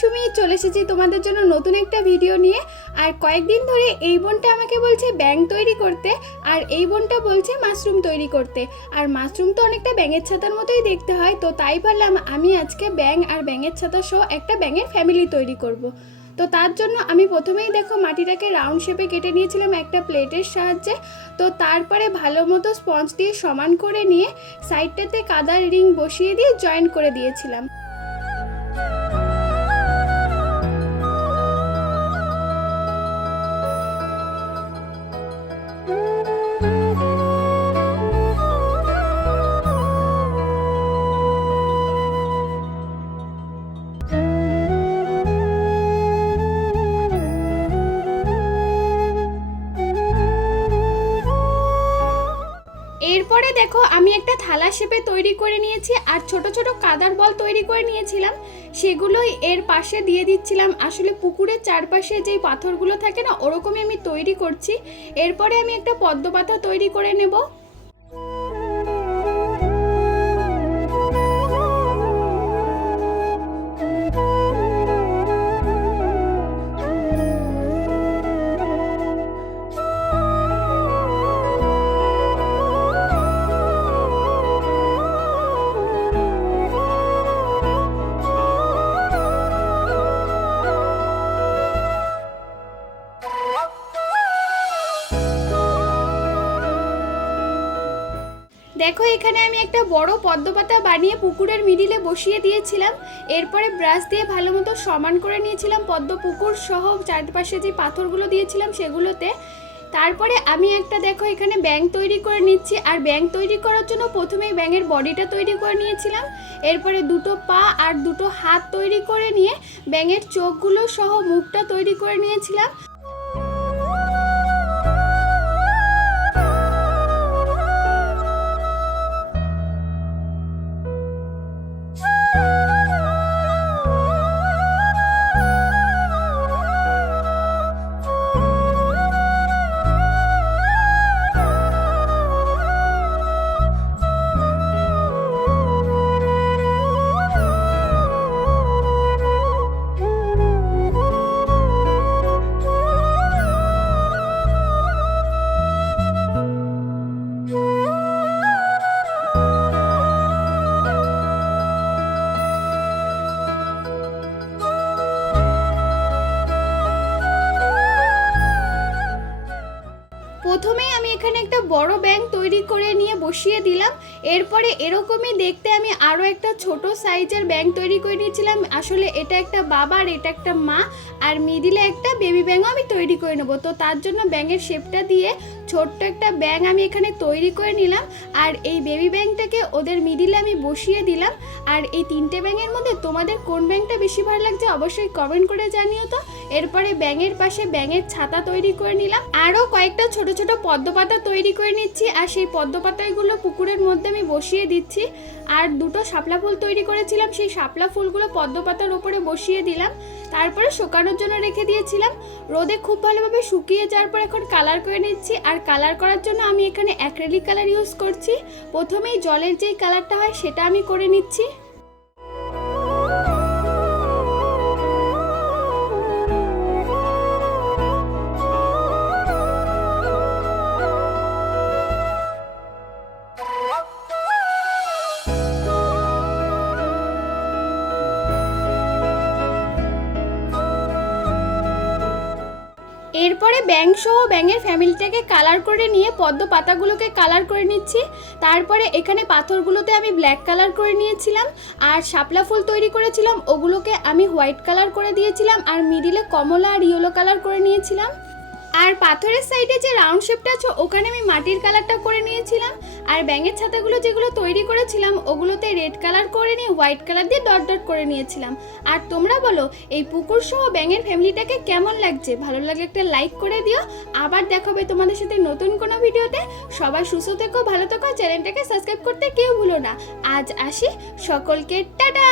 সুমি, চলে এসেছি তোমাদের জন্য নতুন একটা ভিডিও নিয়ে। আর কয়েকদিন ধরে এই বোনটা আমাকে বলছে ব্যাং তৈরি করতে, আর এই বোনটা বলছে মাশরুম তৈরি করতে। আর মাশরুম তো অনেকটা ব্যাঙের ছাতার মতোই দেখতে হয়, তো তাই ভাবলাম আমি আজকে ব্যাং আর ব্যাঙের ছাতা সহ একটা ব্যাঙের ফ্যামিলি তৈরি করব। তো তার জন্য আমি প্রথমেই দেখো মাটিটাকে রাউন্ড শেপে কেটে নিয়েছিলাম একটা প্লেটের সাহায্যে। তো তারপরে ভালো মতো স্পঞ্জ দিয়ে সমান করে নিয়ে সাইডটাতে কাদার রিং বসিয়ে দিয়ে জয়েন করে দিয়েছিলাম। এরপরে দেখো, আমি একটা থালা শেপে তৈরি করে নিয়েছি আর ছোট ছোট কাদার বল তৈরি করে নিয়েছিলাম। সেগুলোই এর পাশে দিয়ে দিচ্ছিলাম। আসলে পুকুরের চারপাশে যেই পাথরগুলো থাকে না, ওরকমই আমি তৈরি করছি। এরপরে আমি একটা পদ্ম পাতা তৈরি করে নেব। দেখো, এখানে আমি একটা বড় পদ্মপাতা বানিয়ে পুকুরের মিডিলে বসিয়ে দিয়েছিলাম। এরপরে ব্রাশ দিয়ে ভালো মতো সমান করে নিয়েছিলাম পদ্ম পুকুর সহ চারপাশে যে পাথরগুলো দিয়েছিলাম সেগুলোতে। তারপরে আমি একটা দেখো, এখানে ব্যাং তৈরি করে নিচ্ছি। আর ব্যাং তৈরি করার জন্য প্রথমেই ব্যাঙের বডিটা তৈরি করে নিয়েছিলাম। এরপরে দুটো পা আর দুটো হাত তৈরি করে নিয়ে ব্যাঙের চোখগুলো সহ মুখটা তৈরি করে নিয়েছিলাম। প্রথমেই আমি এখানে একটা বড় ব্যাং তৈরি করে নিয়ে বসিয়ে দিলাম। এরপরে এরকমই দেখতে আমি আরও একটা ছোট সাইজের ব্যাং তৈরি করে নিয়েছিলাম। আসলে এটা একটা বাবা আর এটা একটা মা, আর মিডিলে একটা বেবি ব্যাংও আমি তৈরি করে নেব। তো তার জন্য ব্যাঙের শেপটা দিয়ে ছোট্ট একটা ব্যাং আমি এখানে তৈরি করে নিলাম। আর এই বেবি ব্যাংটাকে ওদের মিডিলে আমি বসিয়ে দিলাম। আর এই তিনটে ব্যাঙের মধ্যে তোমাদের কোন ব্যাংটা বেশি ভালো লাগছে অবশ্যই কমেন্ট করে জানিও তো। এরপরে ব্যাঙের পাশে ব্যাঙের ছাতা তৈরি করে নিলাম। আরও কয়েকটা ছোট ছোট পদ্ম পাতা তৈরি করে নিচ্ছি আর সেই পদ্ম পাতাগুলো পুকুরের মধ্যে আমি বসিয়ে দিচ্ছি। আর দুটো শাপলা ফুল তৈরি করেছিলাম, সেই শাপলা ফুলগুলো পদ্ম পাতার ওপরে বসিয়ে দিলাম। তারপরে শুকানোর জন্য রেখে দিয়েছিলাম। রোদে খুব ভালোভাবে শুকিয়ে যাওয়ার পর এখন কালার করে নিচ্ছি। আর কালার করার জন্য আমি এখানে অ্যাক্রেলিক কালার ইউজ করছি। প্রথমেই জলের যেই কালারটা হয় সেটা আমি করে নিচ্ছি। এরপরে ব্যাং সহ ব্যাঙের ফ্যামিলিটাকে কালার করে নিয়ে পদ্ম পাতাগুলোকে কালার করে নিচ্ছি। তারপরে এখানে পাথরগুলোতে আমি ব্ল্যাক কালার করে নিয়েছিলাম। আর শাপলা ফুল তৈরি করেছিলাম, ওগুলোকে আমি হোয়াইট কালার করে দিয়েছিলাম। আর মিডিলে কমলা আর ইয়েলো কালার করে নিয়েছিলাম। আর পাথরের সাইডে যে রাউন্ড শেপটা আছে, ওখানে আমি মাটির কালারটা করে নিয়েছিলাম। আর ব্যাঙের ছাতাগুলো যেগুলো তৈরি করেছিলাম, ওগুলোতে রেড কালার করে নিয়ে হোয়াইট কালার দিয়ে ডট ডট করে নিয়েছিলাম। আর তোমরা বলো, এই পুকুর সহ ব্যাঙের ফ্যামিলিটাকে কেমন লাগছে? ভালো লাগলে একটা লাইক করে দিও। আবার দেখাবে তোমাদের সাথে নতুন কোনো ভিডিওতে। সবাই সুস্থ থেকো, ভালো থেকো, চ্যানেলটাকে সাবস্ক্রাইব করতে কেউ ভুলো না। আজ আসি, সকলকে টাটা!